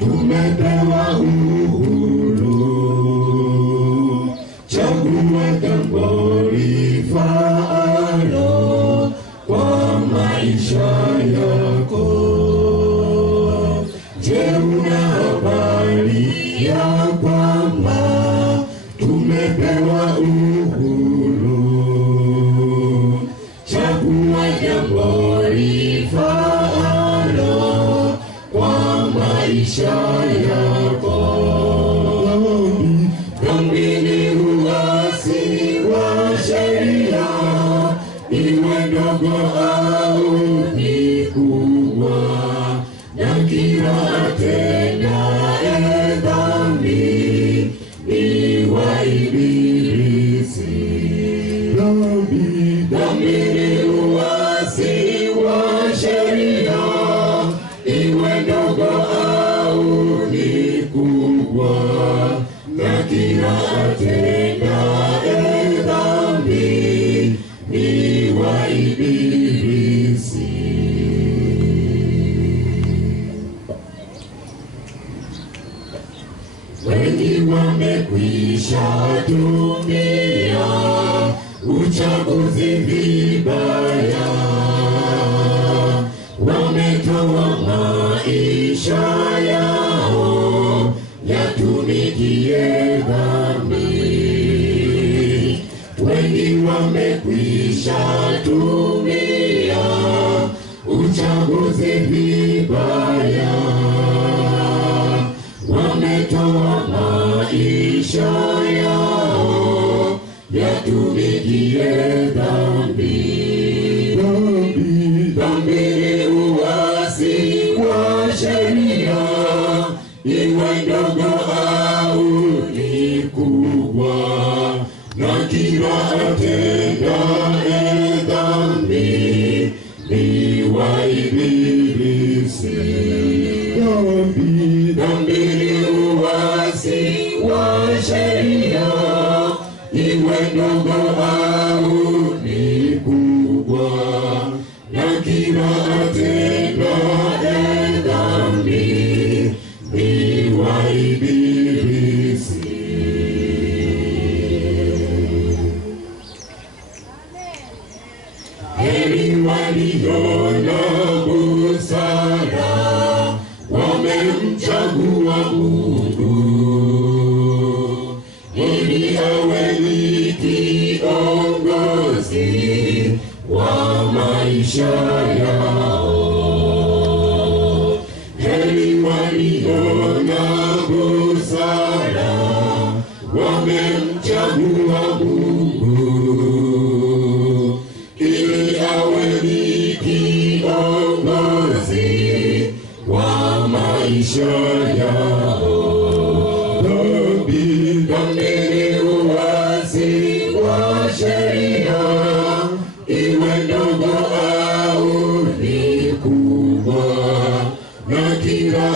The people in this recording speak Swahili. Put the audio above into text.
tumepewa uhuru. Chagua jambo lifaalo kwa maisha yako. Je, una habari ya kwamba tumepewa uhuru? Chagua jambo lifaalo kwa maisha yako. Dhambi ni uasi wa sheria, iwe ndogo au ni kubwa, na kila atendaye dhambi ni wa ibilisi. Dhambi ni uasi wa sheria, iwe ndogo au ni kubwa, na kila atendaye dhambi ni wa ibilisi. Wengi wamekwisha tumia uchaguzi vibaya, wametoa maisha yao yatumikie dhambi. Wengi wamekwisha tumia uchaguzi vibaya, wametoa maisha yao yatumikie dhambi. Dhambi ni uasi wa sheria, iwe ndogo au ni kubwa, na kila atendaye dhambi ni wa ibilisi. Dhambi ni uasi wa sheria, iwe ndogo au ni kubwa, na kila atendaye dhambi ni wa ibilisi. Heri walio na busara, wamemchagua Mungu ili awe ni kiongozi wa maisha yao. Heri walio na busara, wamemchagua Mungu ili awe ni kiongozi wa maisha yao. Dhambi ni uasi wa sheria, iwe ndogo au ni kubwa, na kila